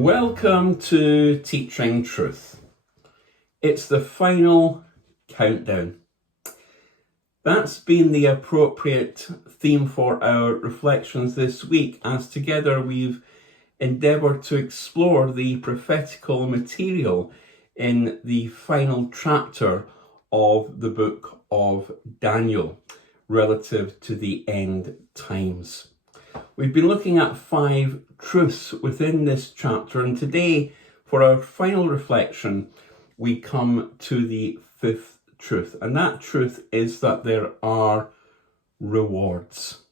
Welcome to Teaching Truth. It's the final countdown. That's been the appropriate theme for our reflections this week, as together we've endeavoured to explore the prophetical material in the final chapter of the book of Daniel relative to the end times. We've been looking at 5 truths within this chapter, and today, for our final reflection, we come to the 5th truth, and that truth is that there are rewards.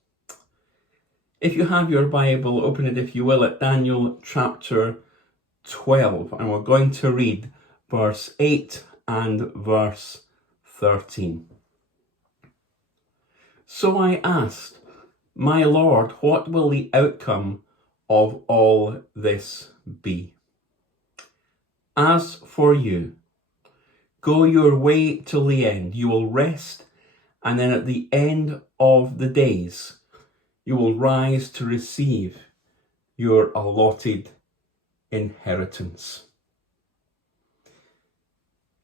If you have your Bible, open it, if you will, at Daniel chapter 12, and we're going to read verse 8 and verse 13. So I asked, "My Lord, what will the outcome of all this be? As for you, go your way till the end. You will rest, and then at the end of the days, you will rise to receive your allotted inheritance."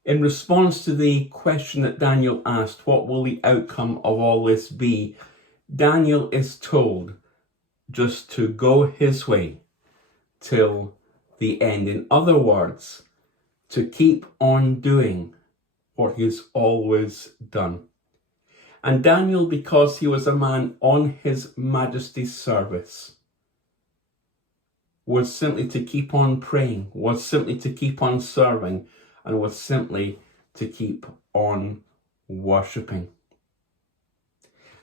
In response to the question that Daniel asked, what will the outcome of all this be? Daniel is told just to go his way till the end. In other words, to keep on doing what he's always done. And Daniel, because he was a man on his Majesty's service, was simply to keep on praying, was simply to keep on serving, and was simply to keep on worshipping.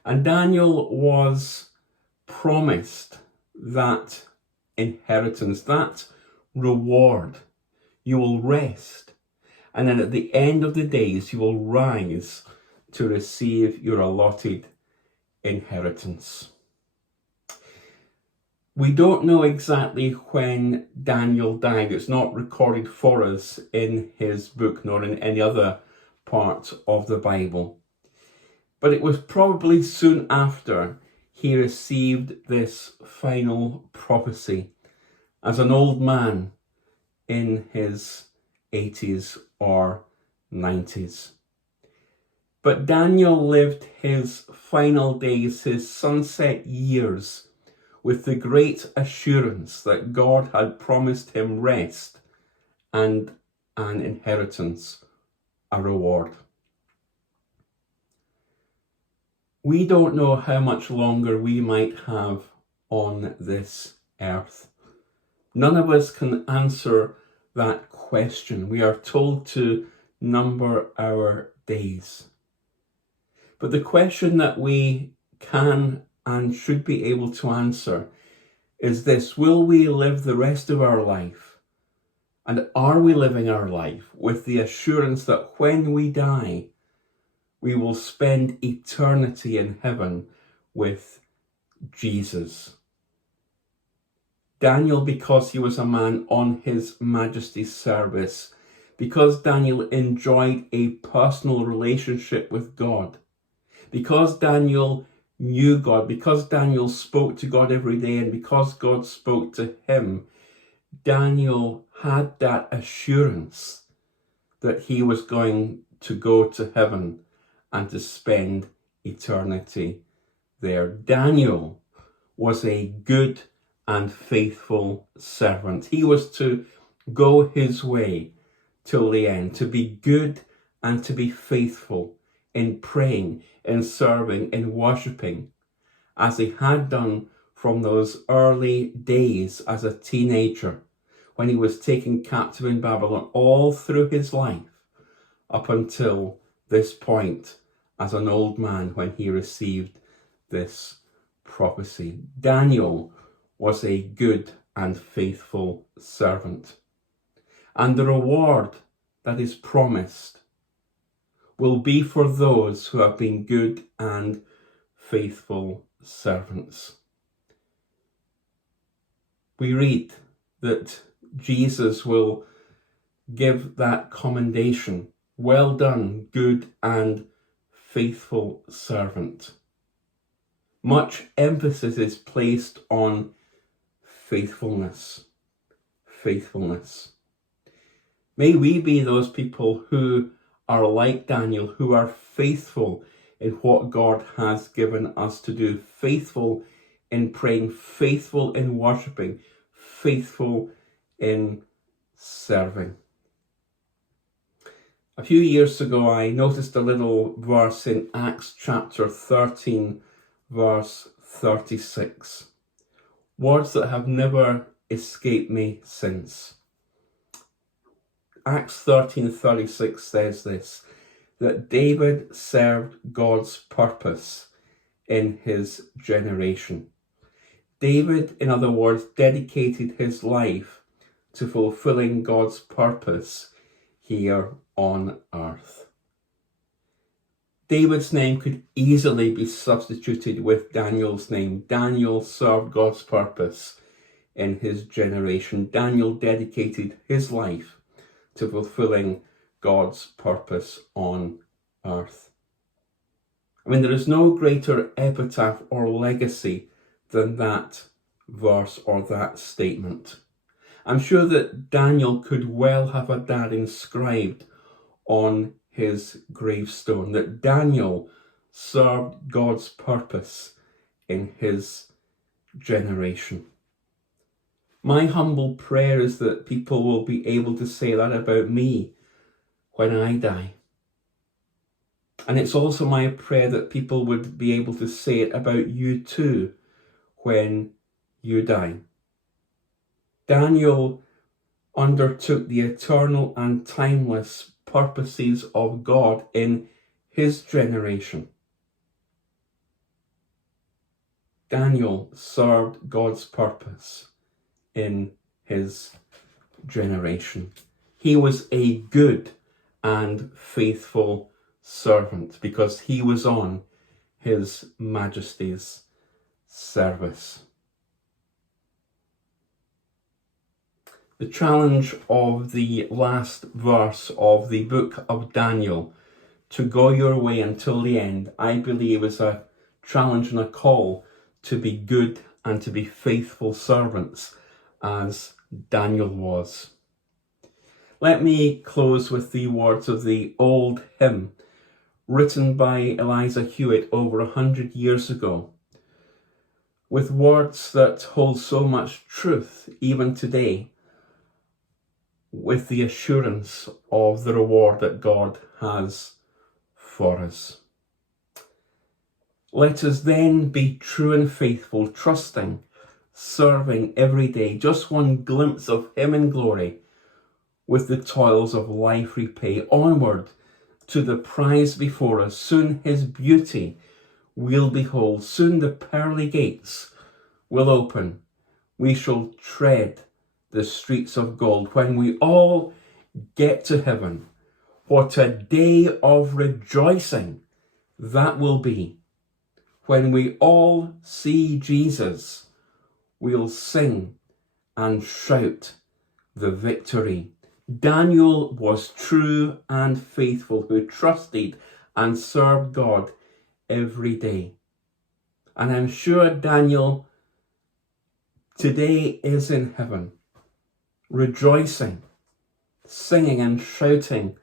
And Daniel was promised that inheritance, that reward. You will rest, and then at the end of the days, you will rise to receive your allotted inheritance. We don't know exactly when Daniel died. It's not recorded for us in his book, nor in any other part of the Bible. But it was probably soon after he received this final prophecy as an old man in his 80s or 90s. But Daniel lived his final days, his sunset years, with the great assurance that God had promised him rest and an inheritance, a reward. We don't know how much longer we might have on this earth. None of us can answer that question. We are told to number our days. But the question that we can and should be able to answer is this: will we live the rest of our life? And are we living our life with the assurance that when we die, we will spend eternity in heaven with Jesus? Daniel, because he was a man on his Majesty's service, because Daniel enjoyed a personal relationship with God, because Daniel knew God, because Daniel spoke to God every day, and because God spoke to him, Daniel had that assurance that he was going to go to heaven and to spend eternity there. Daniel was a good and faithful servant. He was to go his way till the end, to be good and to be faithful in praying, in serving, in worshipping, as he had done from those early days as a teenager when he was taken captive in Babylon, all through his life up until this point as an old man when he received this prophecy. Daniel was a good and faithful servant. And the reward that is promised will be for those who have been good and faithful servants. We read that Jesus will give that commendation: "Well done, good and faithful servant." Much emphasis is placed on faithfulness. faithfulness. May we be those people who are like Daniel, who are faithful in what God has given us to do, faithful in praying, faithful in worshipping, faithful in serving. A few years ago, I noticed a little verse in Acts chapter 13, verse 36. Words that have never escaped me since. Acts 13:36 says this, that David served God's purpose in his generation. David, in other words, dedicated his life to fulfilling God's purpose here on earth. David's name could easily be substituted with Daniel's name. Daniel served God's purpose in his generation. Daniel dedicated his life to fulfilling God's purpose on earth. I mean, there is no greater epitaph or legacy than that verse or that statement. I'm sure that Daniel could well have had that inscribed on his gravestone, that Daniel served God's purpose in his generation. My humble prayer is that people will be able to say that about me when I die. And it's also my prayer that people would be able to say it about you too when you die. Daniel undertook the eternal and timeless purposes of God in his generation. Daniel served God's purpose in his generation. He was a good and faithful servant because he was on his Majesty's service. The challenge of the last verse of the book of Daniel, to go your way until the end, I believe is a challenge and a call to be good and to be faithful servants as Daniel was. Let me close with the words of the old hymn written by Eliza Hewitt over 100 years ago, with words that hold so much truth even today, with the assurance of the reward that God has for us. Let us then be true and faithful, trusting, serving every day, just one glimpse of him in glory, with the toils of life repay, onward to the prize before us. Soon his beauty we'll behold, soon the pearly gates will open, we shall tread the streets of gold. When we all get to heaven, what a day of rejoicing that will be. When we all see Jesus, we'll sing and shout the victory. Daniel was true and faithful, who trusted and served God every day. And I'm sure Daniel today is in heaven, rejoicing, singing and shouting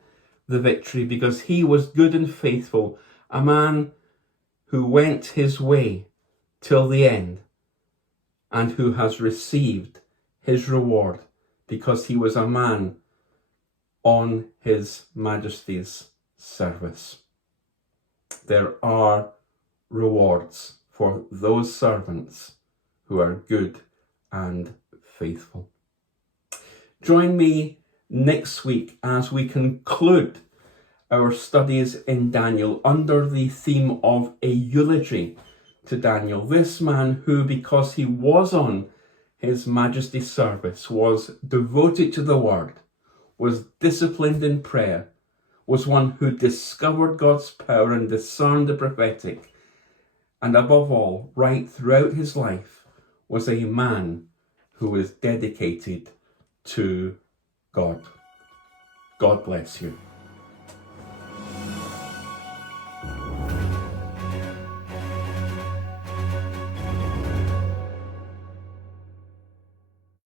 the victory, because he was good and faithful, a man who went his way till the end and who has received his reward because he was a man on his Majesty's service. There are rewards for those servants who are good and faithful. Join me next week as we conclude our studies in Daniel under the theme of a eulogy to Daniel, this man who, because he was on his Majesty's service, was devoted to the word, was disciplined in prayer, was one who discovered God's power and discerned the prophetic, and above all, right throughout his life, was a man who was dedicated to God. God bless you.